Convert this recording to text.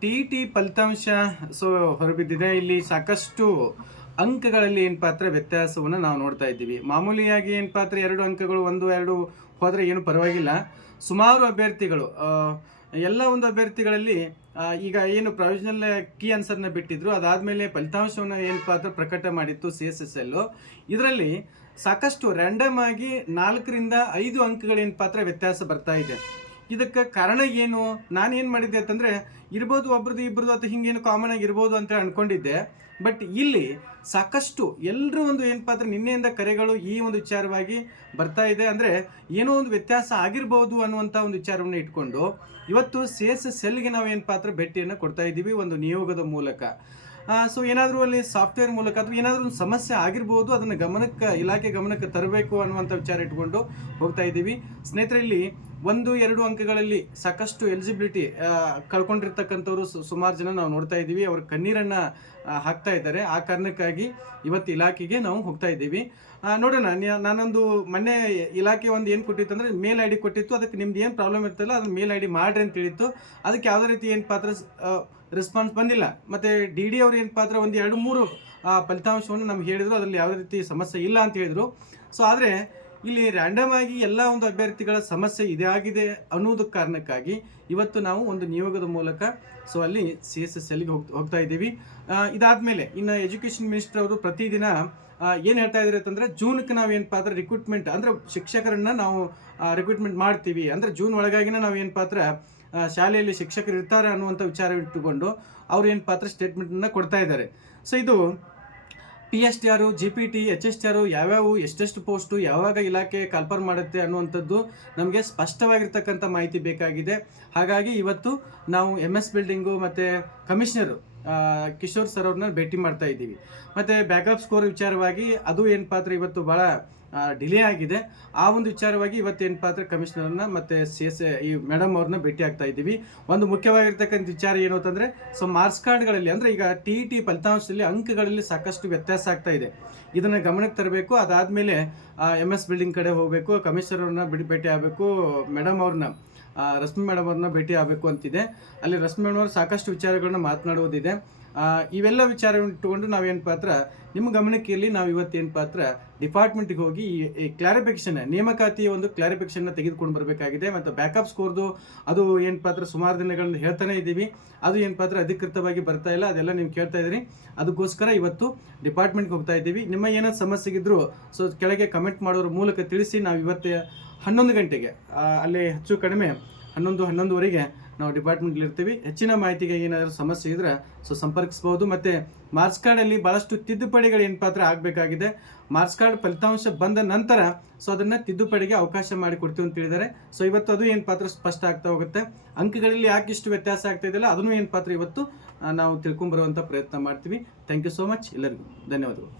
T ಫಲಿತಾಂಶ ಹೊರಬಿದ್ದಿದೆ. ಇಲ್ಲಿ ಸಾಕಷ್ಟು ಅಂಕಗಳಲ್ಲಿ ಏನು ಪಾತ್ರ ವ್ಯತ್ಯಾಸವನ್ನು ನಾವು ನೋಡ್ತಾ ಇದ್ದೀವಿ. ಮಾಮೂಲಿಯಾಗಿ ಏನು ಪಾತ್ರ 2 ಅಂಕಗಳು 1-2 ಹೋದರೆ ಏನು ಪರವಾಗಿಲ್ಲ. ಸುಮಾರು ಅಭ್ಯರ್ಥಿಗಳು ಎಲ್ಲ ಒಂದು ಅಭ್ಯರ್ಥಿಗಳಲ್ಲಿ ಈಗ ಏನು ಪ್ರೊವಿಷನಲ್ ಕೀ ಆನ್ಸರ್ನ ಬಿಟ್ಟಿದ್ರು, ಅದಾದಮೇಲೆ ಫಲಿತಾಂಶವನ್ನು ಏನು ಪಾತ್ರ ಪ್ರಕಟ ಮಾಡಿತ್ತು CSSL. ಇದರಲ್ಲಿ ಸಾಕಷ್ಟು ರ್ಯಾಂಡಮ್ ಆಗಿ 4-5 ಅಂಕಗಳೇನು ಪಾತ್ರ ವ್ಯತ್ಯಾಸ ಬರ್ತಾ ಇದೆ. ಇದಕ್ಕೆ ಕಾರಣ ಏನು? ನಾನೇನು ಮಾಡಿದ್ದೆ ಅಂತಂದರೆ, ಇರ್ಬೋದು ಒಬ್ರದ್ದು ಇಬ್ಬರದು ಅಥವಾ ಹಿಂಗೇನು ಕಾಮನ್ ಆಗಿ ಇರ್ಬೋದು ಅಂತ ಅಂದ್ಕೊಂಡಿದ್ದೆ. ಬಟ್ ಇಲ್ಲಿ ಸಾಕಷ್ಟು ಎಲ್ಲರೂ ಒಂದು ಏನು ಪಾತ್ರ ನಿನ್ನೆಯಿಂದ ಕರೆಗಳು ಈ ಒಂದು ವಿಚಾರವಾಗಿ ಬರ್ತಾ ಇದೆ. ಅಂದರೆ ಏನೋ ಒಂದು ವ್ಯತ್ಯಾಸ ಆಗಿರ್ಬೋದು ಅನ್ನುವಂಥ ಒಂದು ವಿಚಾರವನ್ನು ಇಟ್ಕೊಂಡು ಇವತ್ತು CSSLಗೆ ನಾವು ಏನು ಪಾತ್ರ ಭೇಟಿಯನ್ನು ಕೊಡ್ತಾ ಇದ್ದೀವಿ ಒಂದು ನಿಯೋಗದ ಮೂಲಕ. ಸೊ ಏನಾದರೂ ಅಲ್ಲಿ ಸಾಫ್ಟ್ವೇರ್ ಮೂಲಕ ಅಥವಾ ಏನಾದರೂ ಒಂದು ಸಮಸ್ಯೆ ಆಗಿರ್ಬೋದು, ಅದನ್ನು ಇಲಾಖೆ ಗಮನಕ್ಕೆ ತರಬೇಕು ಅನ್ನುವಂಥ ವಿಚಾರ ಇಟ್ಕೊಂಡು ಹೋಗ್ತಾ ಇದ್ದೀವಿ. ಸ್ನೇಹಿತರಲ್ಲಿ 1-2 ಅಂಕಗಳಲ್ಲಿ ಸಾಕಷ್ಟು ಎಲಿಜಿಬಿಲಿಟಿ ಕಳ್ಕೊಂಡಿರ್ತಕ್ಕಂಥವ್ರು ಸುಮಾರು ಜನ ನಾವು ನೋಡ್ತಾ ಇದ್ದೀವಿ. ಅವ್ರ ಕಣ್ಣೀರನ್ನು ಹಾಕ್ತಾ ಇದ್ದಾರೆ. ಆ ಕಾರಣಕ್ಕಾಗಿ ಇವತ್ತು ಇಲಾಖೆಗೆ ನಾವು ಹೋಗ್ತಾ ಇದ್ದೀವಿ. ನೋಡೋಣ. ನಾನೊಂದು ಮೊನ್ನೆ ಇಲಾಖೆ ಒಂದು ಏನು ಕೊಟ್ಟಿತ್ತು ಅಂದರೆ ಮೇಲ್ ID ಕೊಟ್ಟಿತ್ತು. ಅದಕ್ಕೆ ನಿಮ್ದು ಏನು ಪ್ರಾಬ್ಲಮ್ ಇರ್ತಲ್ಲ ಅದನ್ನು ಮೇಲ್ ID ಮಾಡಿರಿ ಅಂತ ಹೇಳಿತ್ತು. ಅದಕ್ಕೆ ಯಾವುದೇ ರೀತಿ ಏನು ಪಾತ್ರ ರೆಸ್ಪಾನ್ಸ್ ಬಂದಿಲ್ಲ. ಮತ್ತು DD ಅವ್ರು ಏನು ಪಾತ್ರ 1-2-3 ಫಲಿತಾಂಶವನ್ನು ನಮ್ಗೆ ಹೇಳಿದರು, ಅದರಲ್ಲಿ ಯಾವುದೇ ರೀತಿ ಸಮಸ್ಯೆ ಇಲ್ಲ ಅಂತ ಹೇಳಿದರು. ಸೊ ಆದರೆ ಇಲ್ಲಿ ರ್ಯಾಂಡಮ್ ಆಗಿ ಎಲ್ಲ ಒಂದು ಅಭ್ಯರ್ಥಿಗಳ ಸಮಸ್ಯೆ ಇದಾಗಿದೆ ಅನ್ನೋದು ಕಾರಣಕ್ಕಾಗಿ ಇವತ್ತು ನಾವು ಒಂದು ನಿಯೋಗದ ಮೂಲಕ ಅಲ್ಲಿ CSSLಗೆ ಹೋಗ್ತಾ ಇದ್ದೀವಿ. ಇದಾದಮೇಲೆ ಇನ್ನು ಎಜುಕೇಷನ್ ಮಿನಿಸ್ಟರ್ ಅವರು ಪ್ರತಿದಿನ ಏನು ಹೇಳ್ತಾ ಇದ್ದಾರೆ ಅಂತಂದರೆ, ಜೂನ್ಗೆ ನಾವು ಏನು ಪಾತ್ರ ರಿಕ್ರೂಟ್ಮೆಂಟ್ ಅಂದರೆ ಶಿಕ್ಷಕರನ್ನು ನಾವು ರಿಕ್ರೂಟ್ಮೆಂಟ್ ಮಾಡ್ತೀವಿ, ಅಂದರೆ ಜೂನ್ ಒಳಗಾಗಿನ ನಾವು ಏನು ಪಾತ್ರ ಶಾಲೆಯಲ್ಲಿ ಶಿಕ್ಷಕರು ಇರ್ತಾರೆ ಅನ್ನುವಂಥ ವಿಚಾರ ಇಟ್ಟುಕೊಂಡು ಅವ್ರು ಏನು ಪಾತ್ರ ಸ್ಟೇಟ್ಮೆಂಟನ್ನು ಕೊಡ್ತಾ ಇದ್ದಾರೆ. ಸೊ ಇದು PSTR, GPT, HSTR ಯಾವ್ಯಾವು ಎಷ್ಟೆಷ್ಟು ಪೋಸ್ಟು ಯಾವಾಗ ಇಲಾಖೆ ಕಾಲ್ಫರ್ ಮಾಡುತ್ತೆ ಅನ್ನುವಂಥದ್ದು ನಮಗೆ ಸ್ಪಷ್ಟವಾಗಿರ್ತಕ್ಕಂಥ ಮಾಹಿತಿ ಬೇಕಾಗಿದೆ. ಹಾಗಾಗಿ ಇವತ್ತು ನಾವು MS ಬಿಲ್ಡಿಂಗು ಮತ್ತು ಕಮಿಷನರು ಕಿಶೋರ್ ಸರ್ ಅವ್ರನ್ನ ಭೇಟಿ ಮಾಡ್ತಾ ಇದ್ದೀವಿ. ಮತ್ತು ಬ್ಯಾಕಪ್ ಸ್ಕೋರ್ ವಿಚಾರವಾಗಿ ಅದು ಏನು ಪಾತ್ರ ಇವತ್ತು ಭಾಳ ಡಿಲೇ ಆಗಿದೆ. ಆ ಒಂದು ವಿಚಾರವಾಗಿ ಇವತ್ತೇನು ಪಾತ್ರ ಕಮಿಷನರ್ನ ಮತ್ತು ಈ ಮೇಡಮ್ ಅವ್ರನ್ನ ಭೇಟಿ ಆಗ್ತಾ ಇದ್ದೀವಿ. ಒಂದು ಮುಖ್ಯವಾಗಿರ್ತಕ್ಕಂಥ ವಿಚಾರ ಏನು ಅಂತಂದರೆ, ಮಾರ್ಕ್ಸ್ ಕಾರ್ಡ್ಗಳಲ್ಲಿ ಅಂದರೆ ಈಗ TET ಫಲಿತಾಂಶದಲ್ಲಿ ಅಂಕಗಳಲ್ಲಿ ಸಾಕಷ್ಟು ವ್ಯತ್ಯಾಸ ಆಗ್ತಾ ಇದೆ. ಇದನ್ನು ಗಮನಕ್ಕೆ ತರಬೇಕು. ಅದಾದಮೇಲೆ MS ಬಿಲ್ಡಿಂಗ್ ಕಡೆ ಹೋಗಬೇಕು, ಕಮಿಷನರ್ ಅವ್ರನ್ನ ಭೇಟಿ ಆಗಬೇಕು, ಮೇಡಮ್ ಅವ್ರನ್ನ ರಶ್ಮಿ ಮೇಡಮ್ ಅವ್ರನ್ನ ಭೇಟಿ ಆಗಬೇಕು ಅಂತಿದೆ. ಅಲ್ಲಿ ರಶ್ಮಿ ಮೇಡಮ್ ಅವರು ಸಾಕಷ್ಟು ವಿಚಾರಗಳನ್ನ ಮಾತನಾಡುವುದಿದೆ. ಇವೆಲ್ಲ ವಿಚಾರ ಇಟ್ಟುಕೊಂಡು ನಾವೇನು ಪಾತ್ರ ನಿಮ್ಮ ಗಮನಕ್ಕೆ ಇರಲಿ. ನಾವು ಇವತ್ತೇನು ಪಾತ್ರ ಡಿಪಾರ್ಟ್ಮೆಂಟಿಗೆ ಹೋಗಿ ಈ ಕ್ಲಾರಿಫಿಕೇಷನ್ ನೇಮಕಾತಿಯ ಒಂದು ಕ್ಲಾರಿಫಿಕೇಷನ್ನ ತೆಗೆದುಕೊಂಡು ಬರಬೇಕಾಗಿದೆ. ಮತ್ತು ಬ್ಯಾಕಪ್ ಸ್ಕೋರ್ದು ಅದು ಏನು ಪಾತ್ರ ಸುಮಾರು ದಿನಗಳಿಂದ ಹೇಳ್ತಾನೆ ಇದ್ದೀವಿ, ಅದು ಏನು ಪಾತ್ರ ಅಧಿಕೃತವಾಗಿ ಬರ್ತಾ ಇಲ್ಲ. ಅದೆಲ್ಲ ನೀವು ಕೇಳ್ತಾ ಇದ್ದೀರಿ. ಅದಕ್ಕೋಸ್ಕರ ಇವತ್ತು ಡಿಪಾರ್ಟ್ಮೆಂಟ್ಗೆ ಹೋಗ್ತಾ ಇದ್ದೀವಿ. ನಿಮ್ಮ ಏನಾದ್ರು ಸಮಸ್ಯೆಗಿದ್ರು ಕೆಳಗೆ ಕಮೆಂಟ್ ಮಾಡೋದ್ರ ಮೂಲಕ ತಿಳಿಸಿ. ನಾವು ಇವತ್ತು 11 ಗಂಟೆಗೆ ಅಲ್ಲಿ ಹೆಚ್ಚು ಕಡಿಮೆ 11-11:30 ನಾವು ಡಿಪಾರ್ಟ್ಮೆಂಟ್ಲಿ ಇರ್ತೀವಿ. ಹೆಚ್ಚಿನ ಮಾಹಿತಿಗೆ ಏನಾದರೂ ಸಮಸ್ಯೆ ಇದ್ದರೆ ಸಂಪರ್ಕಿಸ್ಬೋದು. ಮತ್ತು ಮಾರ್ಕ್ಸ್ ಕಾರ್ಡಲ್ಲಿ ಭಾಳಷ್ಟು ತಿದ್ದುಪಡಿಗಳು ಏನು ಪಾತ್ರ ಆಗಬೇಕಾಗಿದೆ. ಮಾರ್ಕ್ಸ್ ಕಾರ್ಡ್ ಫಲಿತಾಂಶ ಬಂದ ನಂತರ ಅದನ್ನು ತಿದ್ದುಪಡಿಗೆ ಅವಕಾಶ ಮಾಡಿಕೊಡ್ತೀವಿ ಅಂತ ಹೇಳಿದ್ದಾರೆ. ಇವತ್ತು ಅದು ಏನು ಪಾತ್ರ ಸ್ಪಷ್ಟ ಆಗ್ತಾ ಹೋಗುತ್ತೆ. ಅಂಕಗಳಲ್ಲಿ ಯಾಕೆ ಇಷ್ಟು ವ್ಯತ್ಯಾಸ ಆಗ್ತಾ ಇದೆಯಲ್ಲ ಅದನ್ನು ಏನು ಪಾತ್ರ ಇವತ್ತು ನಾವು ತಿಳ್ಕೊಂಬರುವಂಥ ಪ್ರಯತ್ನ ಮಾಡ್ತೀವಿ. Thank you so much. ಎಲ್ಲರಿಗೂ ಧನ್ಯವಾದಗಳು.